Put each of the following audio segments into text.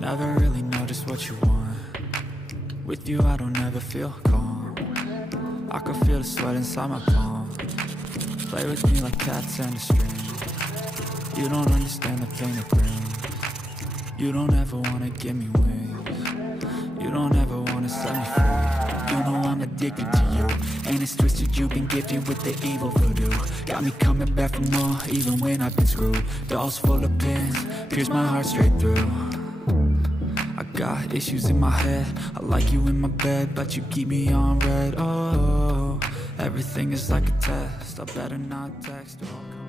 Never really know just what you want. With you I don't ever feel calm. I can feel the sweat inside my palm. Play with me like cats and a string. You don't understand the pain it brings. You don't ever wanna give me wings. You don't ever wanna set me free. You know I'm addicted to you, and it's twisted, you've been gifted with the evil voodoo. Got me coming back for more, even when I've been screwed. Dolls full of pins, pierce my heart straight through. I got issues in my head, I like you in my bed, but you keep me on red. Oh, everything is like a test, I better not text. Oh,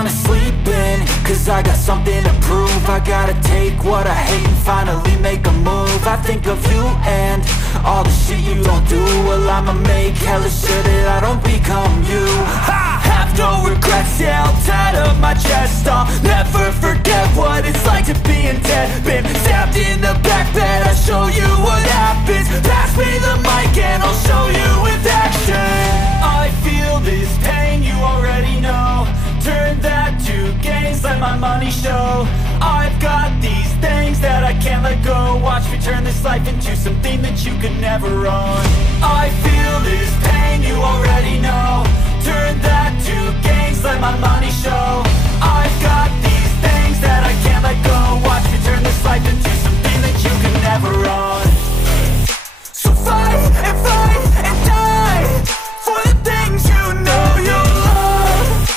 wanna sleep in, cause I got something to prove. I gotta take what I hate and finally make a move. I think of you and all the shit you don't do. Well, I'ma make hella sure that I don't become you. I have no regrets, yeah, I'll tattoo my chest. I'll never forget what it's like to be in debt. Been stabbed in the back bed, I'll show you what happens. Pass me the mic and I'll show you with action. I feel this pain, you already know. Turn that to gains, let my money show. I've got these things that I can't let go. Watch me turn this life into something that you could never own. I feel this pain, you already know. Turn that to gains, let my money show. I've got these things that I can't let go. Watch me turn this life into something that you could never own. So fight and die for the things you know you love.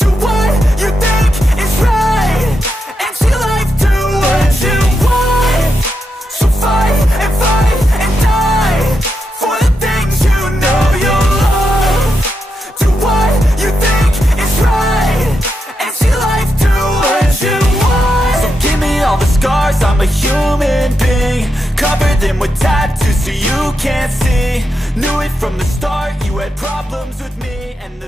Do what you think is right and see life do what you want. So fight and die for the things you know you love. Do what you think is right and see life do what you want. So give me all the scars, I'm a human being. Cover them with tattoos so you can't see. Knew it from the start, you had problems with me and the